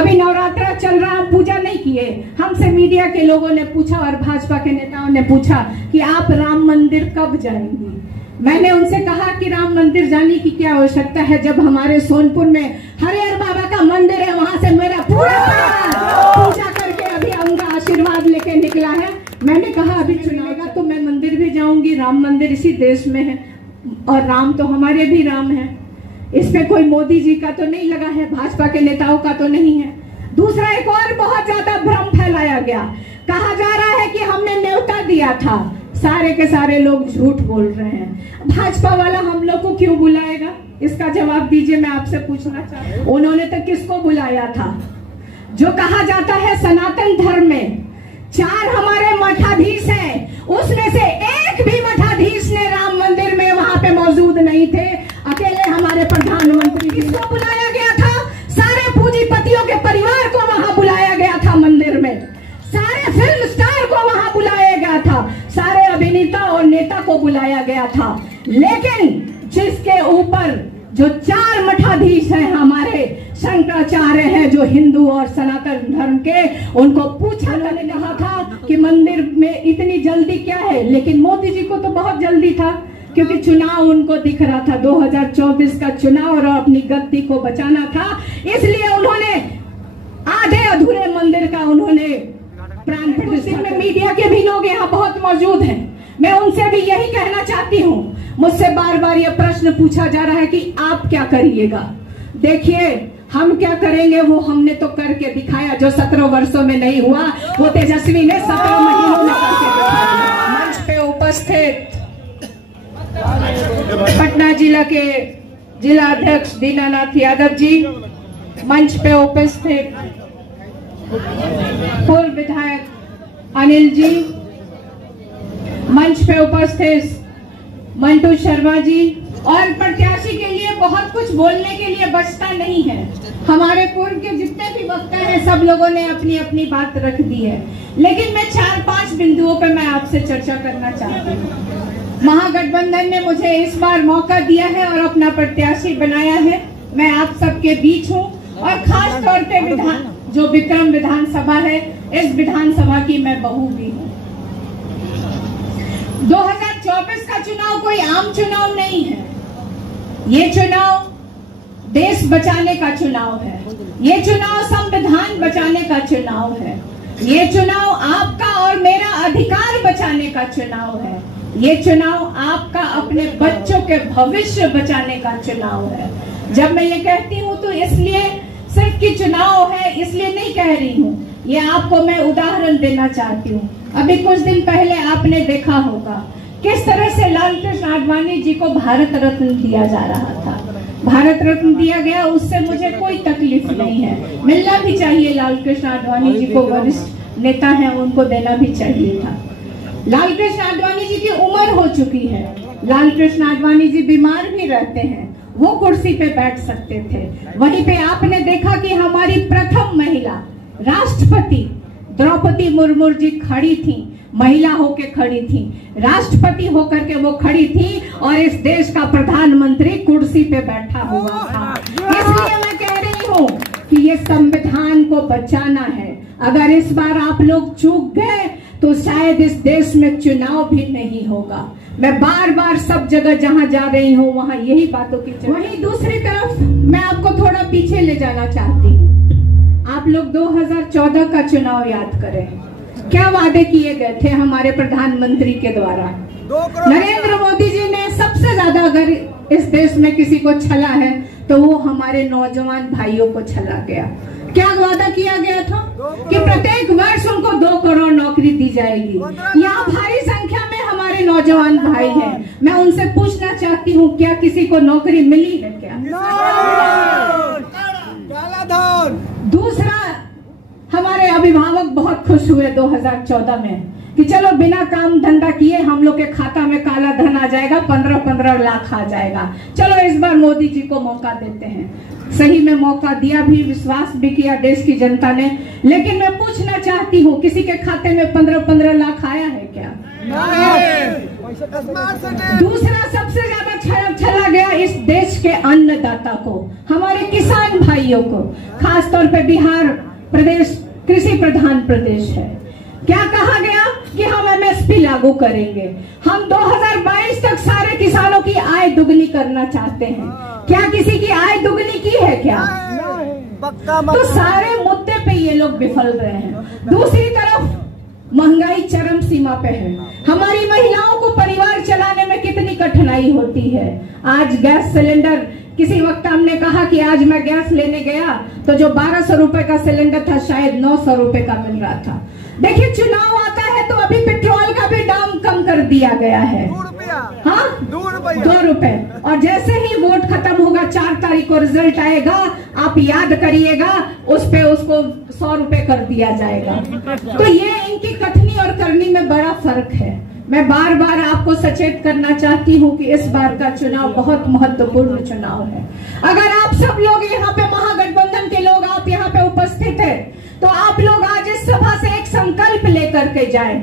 अभी नवरात्रा चल रहा, हम पूजा नहीं किए। हमसे मीडिया के लोगों ने पूछा और भाजपा के नेताओं ने पूछा कि आप राम मंदिर कब जाएंगी। मैंने उनसे कहा कि राम मंदिर जाने की क्या आवश्यकता है, जब हमारे सोनपुर में हरिहर बाबा का मंदिर है, वहां से मेरा पूरा पूजा करके अभी उनका आशीर्वाद लेके निकला है। मैंने कहा अभी चुनाव तो मैं मंदिर भी जाऊंगी, राम मंदिर इसी देश में है और राम तो हमारे भी राम है, इसमें कोई मोदी जी का तो नहीं लगा है, भाजपा के नेताओं का तो नहीं है। दूसरा, एक और बहुत ज्यादा भ्रम फैलाया गया, कहा जा रहा है कि हमने न्योता दिया था। सारे के सारे लोग झूठ बोल रहे हैं। भाजपा वाला हम लोग को क्यों बुलाएगा, इसका जवाब दीजिए, मैं आपसे पूछना चाहती हूँ। उन्होंने तो किसको बुलाया था? जो कहा जाता है सनातन धर्म में 4 हमारे मठाधीश हैं, उसमें से एक भी मठाधीश ने राम मंदिर में वहां पे मौजूद नहीं थे। अकेले हमारे प्रधानमंत्री किसको बुलाया गया था? सारे पूंजीपतियों के परिवार को वहां बुलाया गया था मंदिर में, सारे फिल्म स्टार को वहां बुलाया गया था, सारे अभिनेता और नेता को बुलाया गया था। लेकिन जिसके ऊपर जो 4 मठाधीश हैं हमारे शंकराचार्य हैं, जो हिंदू और सनातन धर्म के, उनको पूछा, मैंने कहा था कि मंदिर में इतनी जल्दी क्या है, लेकिन मोदी जी को तो बहुत जल्दी था, क्योंकि चुनाव उनको दिख रहा था, 2024 का चुनाव, और अपनी गद्दी को बचाना था। इसलिए उन्होंने आधे अधूरे मंदिर का उन्होंने प्राण प्रतिष्ठा में। मीडिया के भी लोग यहाँ बहुत मौजूद हैं, मैं उनसे भी यही कहना चाहती हूँ। मुझसे बार बार ये प्रश्न पूछा जा रहा है कि आप क्या करिएगा। देखिए, हम क्या करेंगे वो हमने तो करके दिखाया, जो 17 वर्षों में नहीं हुआ वो तेजस्वी ने 17 महीनों में करके दिखाया। मंच पे उपस्थित पटना जिला के जिला अध्यक्ष दीनानाथ यादव जी, मंच पे उपस्थित पूर्व विधायक अनिल जी, मंच पे उपस्थित मंटू शर्मा जी, और प्रत्याशी के लिए बहुत कुछ बोलने के लिए बचता नहीं है। हमारे पूर्व के जितने भी वक्ता हैं सब लोगों ने अपनी अपनी बात रख दी है, लेकिन मैं 4-5 बिंदुओं पे मैं आपसे चर्चा करना चाहती हूँ। महागठबंधन ने मुझे इस बार मौका दिया है और अपना प्रत्याशी बनाया है। मैं आप सबके बीच हूँ और खास तौर पे जो विक्रम विधानसभा है, इस विधानसभा की मैं बहू भी हूँ। 2024 का चुनाव कोई आम चुनाव नहीं है, ये चुनाव देश बचाने का चुनाव है, ये चुनाव संविधान बचाने का चुनाव है, ये चुनाव आपका और मेरा अधिकार बचाने का चुनाव है, ये चुनाव आपका अपने बच्चों के भविष्य बचाने का चुनाव है। जब मैं ये कहती हूँ तो इसलिए सिर्फ कि चुनाव है इसलिए नहीं कह रही हूँ, ये आपको मैं उदाहरण देना चाहती हूँ। अभी कुछ दिन पहले आपने देखा होगा किस तरह से लालकृष्ण आडवाणी जी को भारत रत्न दिया जा रहा था। भारत रत्न दिया गया, उससे मुझे कोई तकलीफ नहीं है, मिलना भी चाहिए। लालकृष्ण आडवाणी जी को वरिष्ठ नेता हैं, उनको देना भी चाहिए था। लालकृष्ण आडवाणी जी की उम्र हो चुकी है, लालकृष्ण आडवाणी जी बीमार भी रहते हैं, वो कुर्सी पे बैठ सकते थे। वहीं पे आपने देखा कि हमारी प्रथम महिला राष्ट्रपति द्रौपदी मुर्मू जी खड़ी थी, महिला होके खड़ी थी, राष्ट्रपति होकर के वो खड़ी थी और इस देश का प्रधानमंत्री कुर्सी पे बैठा हुआ था। इसलिए मैं कह रही हूँ कि ये संविधान को बचाना है। अगर इस बार आप लोग चूक गए तो शायद इस देश में चुनाव भी नहीं होगा। मैं बार बार सब जगह जहाँ जा रही हूँ वहाँ यही बातों की। वहीं दूसरी तरफ मैं आपको थोड़ा पीछे ले जाना चाहती हूँ। आप लोग 2014 का चुनाव याद करें, क्या वादे किए गए थे हमारे प्रधानमंत्री के द्वारा। नरेंद्र मोदी जी ने सबसे ज्यादा अगर इस देश में किसी को छला है तो वो हमारे नौजवान भाइयों को छला गया। क्या वादा किया गया था कि प्रत्येक वर्ष उनको 2 करोड़ नौकरी दी जाएगी। यहाँ भारी संख्या में हमारे नौजवान भाई हैं, मैं उनसे पूछना चाहती हूँ क्या किसी को नौकरी मिली है क्या? दूसरा, हमारे अभिभावक बहुत खुश हुए 2014 में कि चलो बिना काम धंधा किए हम लोग के खाता में काला धन आ जाएगा, 15-15 लाख आ जाएगा। चलो इस बार मोदी जी को मौका देते हैं। सही में मौका दिया भी, विश्वास भी किया देश की जनता ने। लेकिन मैं पूछना चाहती हूँ किसी के खाते में 15-15 लाख आया है क्या? दूसरा सबसे ज्यादा छला गया इस देश के अन्नदाता को, हमारे किसान भाइयों को, खासतौर पे बिहार प्रदेश कृषि प्रधान प्रदेश है। क्या कहा गया कि हम एमएसपी लागू करेंगे, हम 2022 तक सारे किसानों की आय दुगनी करना चाहते हैं। क्या किसी की आय दुगनी की है क्या? तो सारे मुद्दे पे ये लोग विफल रहे हैं। दूसरी तरफ महंगाई चरम सीमा पे है। हमारी महिलाओं को परिवार चलाने में कितनी कठिनाई होती है। आज गैस सिलेंडर, किसी वक्त हमने कहा कि आज मैं गैस लेने गया तो जो 1200 रुपए का सिलेंडर था शायद 900 रुपए का मिल रहा था। देखिए चुनाव आता है तो अभी पेट्रोल का भी दाम कम कर दिया गया है, हाँ 2 रुपए। और जैसे ही वोट खत्म होगा 4 तारीख को रिजल्ट आएगा, आप याद करिएगा उस पे उसको 100 रुपए कर दिया जाएगा। तो ये इनकी कथनी और करनी में बड़ा फर्क है। मैं बार बार आपको सचेत करना चाहती हूँ कि इस बार का चुनाव बहुत महत्वपूर्ण चुनाव है। अगर आप सब लोग यहाँ पे महागठबंधन के लोग आप यहाँ पे उपस्थित है तो आप लोग आज इस सभा से एक संकल्प लेकर के जाएं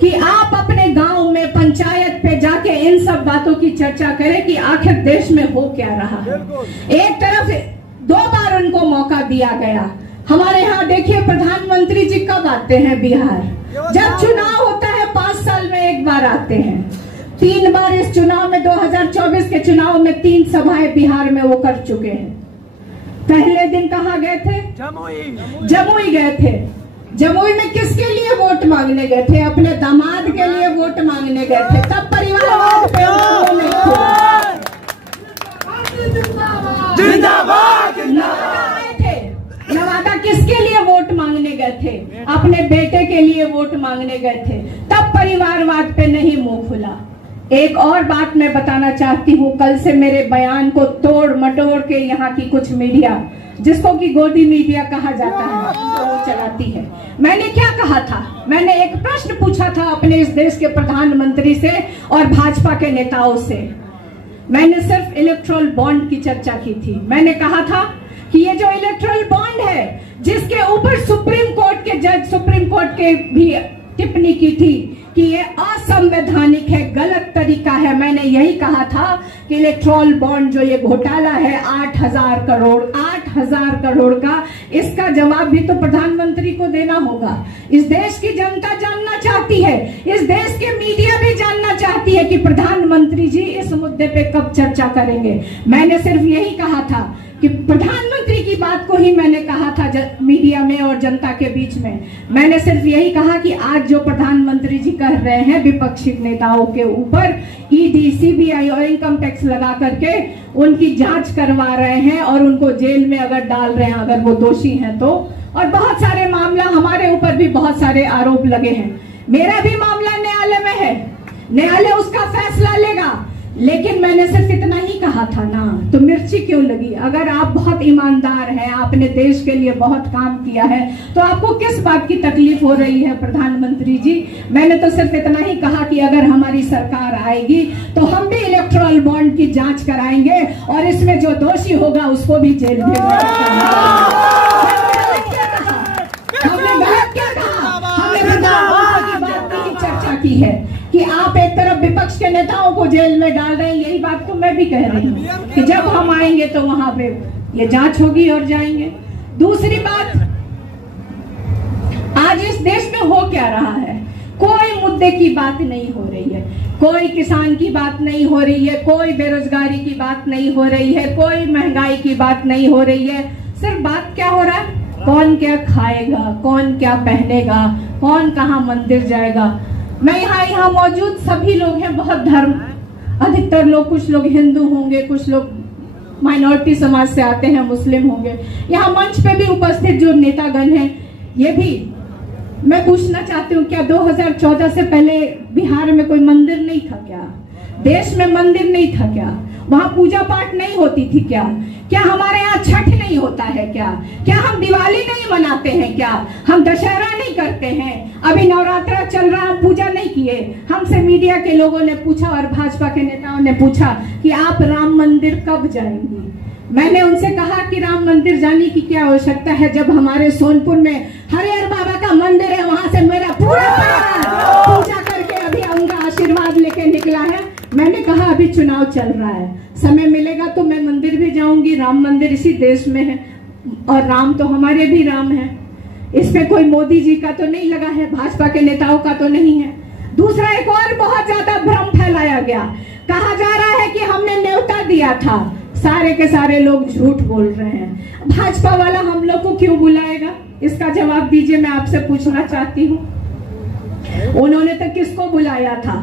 कि आप अपने गांव में पंचायत पे जाके इन सब बातों की चर्चा करें कि आखिर देश में हो क्या रहा है। एक तरफ 2 बार उनको मौका दिया गया। हमारे यहाँ देखिए प्रधानमंत्री जी कब आते हैं बिहार, जब चुनाव होता है 5 साल में एक बार आते हैं। 3 बार इस चुनाव में 2024 के चुनाव में 3 सभाएं बिहार में वो कर चुके हैं। पहले दिन कहाँ गए थे? जमुई गए थे। जमुई में किसके लिए वोट मांगने गए थे? अपने दामाद के लिए वोट मांगने गए थे। तब परिवारवाद पे नहीं थे। नवादा किसके लिए वोट मांगने गए थे? अपने बेटे के लिए वोट मांगने गए थे। तब परिवारवाद पे नहीं मुंह खुला। एक और बात मैं बताना चाहती हूँ, कल से मेरे बयान को तोड़ मटोड़ के यहाँ की कुछ मीडिया, जिसको कि गोदी मीडिया कहा जाता है, वो चलाती है। मैंने क्या कहा था? मैंने एक प्रश्न पूछा था अपने इस देश के प्रधानमंत्री से और भाजपा के नेताओं से। मैंने सिर्फ इलेक्टोरल बॉन्ड की चर्चा की थी। मैंने कहा था कि ये जो इलेक्टोरल बॉन्ड है, जिसके ऊपर सुप्रीम कोर्ट के जज, सुप्रीम कोर्ट के भी टिप्पणी की थी कि ये असंवैधानिक है, गलत तरीका है। मैंने यही कहा था कि इलेक्टोरल बॉन्ड जो ये घोटाला है 8,000 करोड़ का, इसका जवाब भी तो प्रधानमंत्री को देना होगा। इस देश की जनता जानना चाहती है, इस देश के मीडिया भी जानना चाहती है कि प्रधानमंत्री जी इस मुद्दे पे कब चर्चा करेंगे। मैंने सिर्फ यही कहा था कि प्रधानमंत्री की बात को ही मैंने कहा था मीडिया में और जनता के बीच में। मैंने सिर्फ यही कहा कि आज जो प्रधानमंत्री जी कह रहे हैं विपक्षी नेताओं के ऊपर ईडी, सीबीआई और इनकम टैक्स लगा करके उनकी जांच करवा रहे हैं और उनको जेल में अगर डाल रहे हैं, अगर वो दोषी हैं तो। और बहुत सारे मामला हमारे ऊपर भी बहुत सारे आरोप लगे हैं। मेरा भी मामला न्यायालय में है, न्यायालय उसका फैसला लेगा। लेकिन मैंने सिर्फ इतना ही कहा था ना, तो मिर्ची क्यों लगी? अगर आप बहुत ईमानदार हैं, आपने देश के लिए बहुत काम किया है, तो आपको किस बात की तकलीफ हो रही है प्रधानमंत्री जी? मैंने तो सिर्फ इतना ही कहा कि अगर हमारी सरकार आएगी तो हम भी इलेक्टोरल बॉन्ड की जांच कराएंगे और इसमें जो दोषी होगा उसको भी जेल भेजेंगे। हमने गलत क्या कहा? हमने चर्चा की है कि आप एक तरफ विपक्ष के नेताओं को जेल में डाल रहे हैं। यही बात तो मैं भी कह रही हूँ कि जब हम आएंगे तो वहां पे ये जांच होगी और जाएंगे। दूसरी बात, आज इस देश में हो क्या रहा है? कोई मुद्दे की बात नहीं हो रही है, कोई किसान की बात नहीं हो रही है, कोई बेरोजगारी की बात नहीं हो रही है, कोई महंगाई की बात नहीं हो रही है। सिर्फ बात क्या हो रहा है? कौन क्या खाएगा, कौन क्या पहनेगा, कौन कहाँ मंदिर जाएगा। मैं यहाँ मौजूद सभी लोग हैं, बहुत धर्म, अधिकतर लोग, कुछ लोग हिंदू होंगे, कुछ लोग माइनॉरिटी समाज से आते हैं, मुस्लिम होंगे। यहाँ मंच पे भी उपस्थित जो नेतागण हैं, ये भी मैं पूछना चाहती हूँ, क्या 2014 से पहले बिहार में कोई मंदिर नहीं था क्या? देश में मंदिर नहीं था क्या? वहाँ पूजा पाठ नहीं होती थी क्या? क्या हमारे यहाँ छठ नहीं होता है क्या? क्या हम दिवाली नहीं मनाते हैं क्या? हम दशहरा नहीं करते हैं? अभी नवरात्रा चल रहा, हम पूजा नहीं किए। हमसे मीडिया के लोगों ने पूछा और भाजपा के नेताओं ने पूछा कि आप राम मंदिर कब जाएंगी? मैंने उनसे कहा कि राम मंदिर जाने की क्या आवश्यकता है, जब हमारे सोनपुर में हरिहर बाबा का मंदिर है, वहां से मेरा पूरा पूजा करके अभी उनका आशीर्वाद आशीर्वाद लेके निकला है। मैंने कहा अभी चुनाव चल रहा है, समय मिलेगा तो मैं मंदिर भी जाऊंगी। राम मंदिर इसी देश में है और राम तो हमारे भी राम है। इस पे कोई मोदी जी का तो नहीं लगा है, भाजपा के नेताओं का तो नहीं है। दूसरा, एक और बहुत ज्यादा भ्रम फैलाया गया, कहा जा रहा है कि हमने न्योता दिया था। सारे के सारे लोग झूठ बोल रहे हैं। भाजपा वाला हम लोग को क्यों बुलाएगा, इसका जवाब दीजिए, मैं आपसे पूछना चाहती हूँ। उन्होंने तो किसको बुलाया था?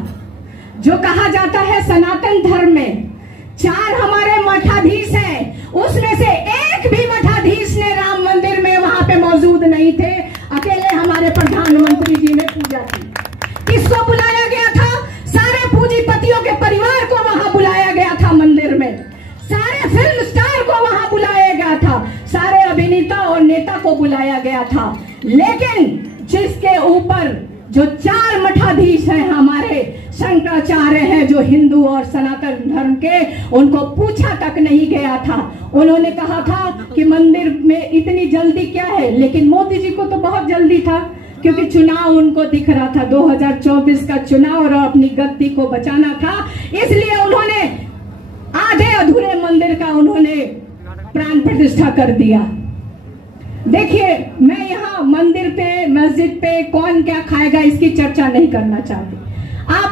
जो कहा जाता है सनातन धर्म में 4 हमारे मठाधीश हैं, उसमें से एक भी मठाधीश ने राम मंदिर में वहां पे मौजूद नहीं थे। अकेले हमारे प्रधानमंत्री जी ने पूजा की। किसको बुलाया गया था? सारे पूंजीपतियों के परिवार को वहां बुलाया गया था मंदिर में। सारे फिल्म स्टार को वहां बुलाया गया था, सारे अभिनेता और नेता को बुलाया गया था। लेकिन जिसके ऊपर जो 4 मठाधीश हैं हमारे शंकराचार्य हैं, जो हिंदू और सनातन धर्म के, उनको पूछा तक नहीं गया था। उन्होंने कहा था कि मंदिर में इतनी जल्दी क्या है, लेकिन मोदी जी को तो बहुत जल्दी था, क्योंकि चुनाव उनको दिख रहा था, 2024 का चुनाव, और अपनी गद्दी को बचाना था। इसलिए उन्होंने आधे अधूरे मंदिर का उन्होंने प्राण प्रतिष्ठा कर दिया। देखिए, मैं यहाँ मंदिर पे, मस्जिद पे कौन क्या खाएगा इसकी चर्चा नहीं करना चाहती।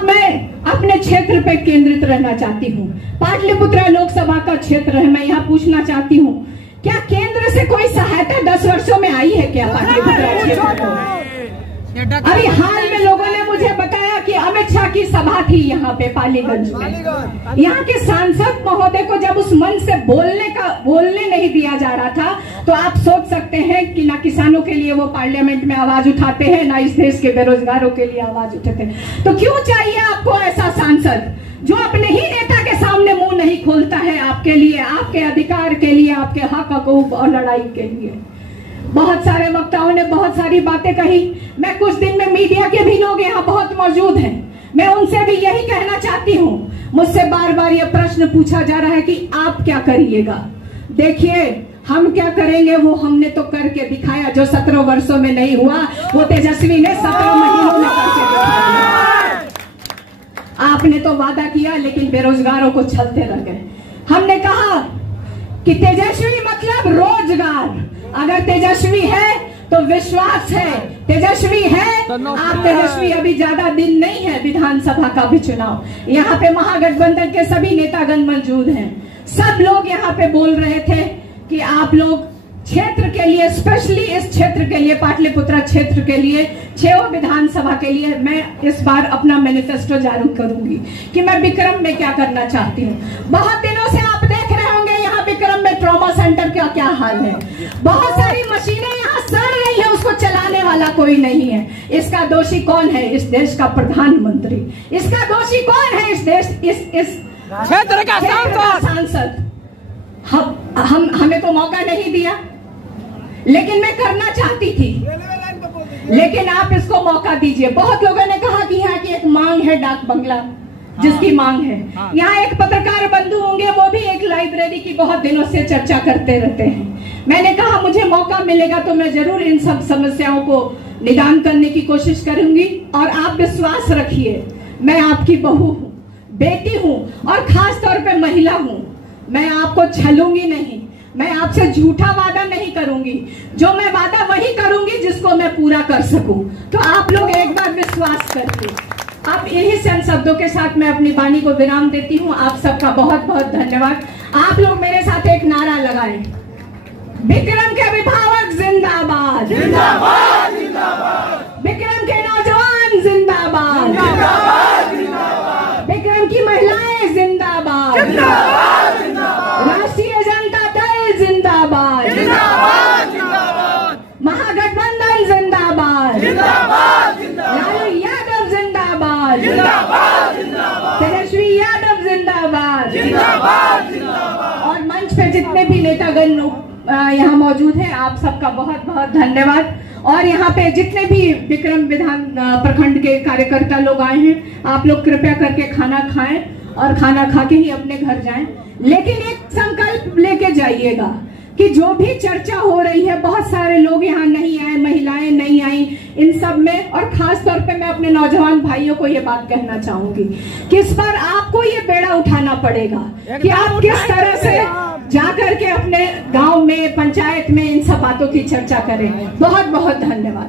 मैं अपने क्षेत्र पे केंद्रित रहना चाहती हूँ। पाटलिपुत्र लोकसभा का क्षेत्र है। मैं यहाँ पूछना चाहती हूँ, क्या केंद्र से कोई सहायता 10 वर्षों में आई है क्या पाटलिपुत्र क्षेत्र को? अभी हाल में लोगों ने मुझे बताया कि अमित शाह की सभा थी यहाँ पे पालीगंज में। यहाँ के सांसद महोदय को जब उस मंच से बोलने नहीं दिया जा रहा था, तो आप सोच सकते हैं कि ना किसानों के लिए वो पार्लियामेंट में आवाज उठाते हैं, ना इस देश के बेरोजगारों के लिए आवाज उठाते हैं। तो क्यों चाहिए आपको ऐसा सांसद जो अपने ही नेता के सामने मुंह नहीं खोलता है आपके लिए, आपके अधिकार के लिए, आपके हक हकूक और लड़ाई के लिए? बहुत सारे वक्ताओं ने बहुत सारी बातें कही। मैं कुछ दिन में मीडिया के भी लोग यहाँ बहुत मौजूद हैं, मैं उनसे भी यही कहना चाहती हूँ। मुझसे बार बार ये प्रश्न पूछा जा रहा है कि आप क्या करिएगा। देखिए, हम क्या करेंगे वो हमने तो करके दिखाया। जो 17 वर्षों में नहीं हुआ वो तेजस्वी ने 17 महीनों में करके दिखाया। आपने तो वादा किया लेकिन बेरोजगारों को छलते रह गए। हमने कहा कि तेजस्वी मतलब रोजगार। अगर तेजस्वी है तो विश्वास है, तेजस्वी है। आप तेजस्वी अभी ज्यादा दिन नहीं है विधानसभा का भी चुनाव। यहाँ पे महागठबंधन के सभी नेतागण मौजूद हैं। सब लोग यहाँ पे बोल रहे थे कि आप लोग क्षेत्र के लिए, स्पेशली इस क्षेत्र के लिए, पाटलिपुत्र क्षेत्र के लिए, 6 विधानसभा के लिए मैं इस बार अपना मैनिफेस्टो जारी करूंगी कि मैं विक्रम में क्या करना चाहती हूँ। बहुत दिनों से आप देख रहे होंगे यहाँ विक्रम में ट्रॉमा सेंटर का क्या हाल है। बहुत सारी मशीनें यहाँ सड़ रही है, उसको चलाने वाला कोई नहीं है। इसका दोषी कौन है? इस देश का प्रधानमंत्री। इसका दोषी कौन है? इस देश, इस क्षेत्र का सांसद। हमें तो मौका नहीं दिया, लेकिन मैं करना चाहती थी, लेकिन आप इसको मौका दीजिए। बहुत लोगों ने कहा कि यहाँ की एक मांग है डाक बंगला, जिसकी मांग है। यहाँ एक पत्रकार बंधु होंगे, वो भी एक लाइब्रेरी की बहुत दिनों से चर्चा करते रहते हैं। मैंने कहा मुझे मौका मिलेगा तो मैं जरूर इन सब समस्याओं को निदान करने की कोशिश करूंगी। और आप विश्वास रखिए, मैं आपकी बहू हूँ, बेटी हूँ, और खास तौर पे महिला हूँ। मैं आपको छलूंगी नहीं, मैं आपसे झूठा वादा नहीं करूंगी। जो मैं वादा वही करूंगी जिसको मैं पूरा कर सकूं। तो आप लोग एक बार विश्वास करके, आप यही शब्दों के साथ मैं अपनी वाणी को विराम देती हूँ। आप सबका बहुत बहुत धन्यवाद। आप लोग मेरे साथ एक नारा लगाएं, विक्रम के अभिभावक जिंदाबाद, जिंदाबाद, जिंदाबाद। विक्रम के नौजवान जिंदाबाद, जिंदाबाद, जिंदाबाद। विक्रम की महिलाएं जिंदाबाद, जिंदाबाद, जिंदाबाद। राष्ट्रीय जनता दल जिंदाबाद, जिंदाबाद, जिंदाबाद। महागठबंधन जिंदाबाद, जिंदाबाद, जिंदाबाद। लालू यादव जिंदाबाद, जिंदाबाद, जिंदाबाद। तेजस्वी यादव जिंदाबाद, जिंदाबाद, जिंदाबाद। और मंच पे जितने भी नेतागण यहाँ मौजूद हैं, आप सबका बहुत बहुत धन्यवाद। और यहाँ पे जितने भी विक्रम विधान प्रखंड के कार्यकर्ता लोग आए हैं, आप लोग कृपया करके खाना खाएं और खाना खा के ही अपने घर जाएं। लेकिन एक संकल्प लेके जाइएगा कि जो भी चर्चा हो रही है, बहुत सारे लोग यहाँ नहीं आए, महिलाएं नहीं आई, इन इन सब में, और खास तौर पे मैं अपने नौजवान भाइयों को ये बात कहना चाहूंगी कि इस बार आपको ये बेड़ा उठाना पड़ेगा कि आप किस तरह से जाकर के अपने गांव में, पंचायत में इन सब बातों की चर्चा करें। बहुत बहुत धन्यवाद।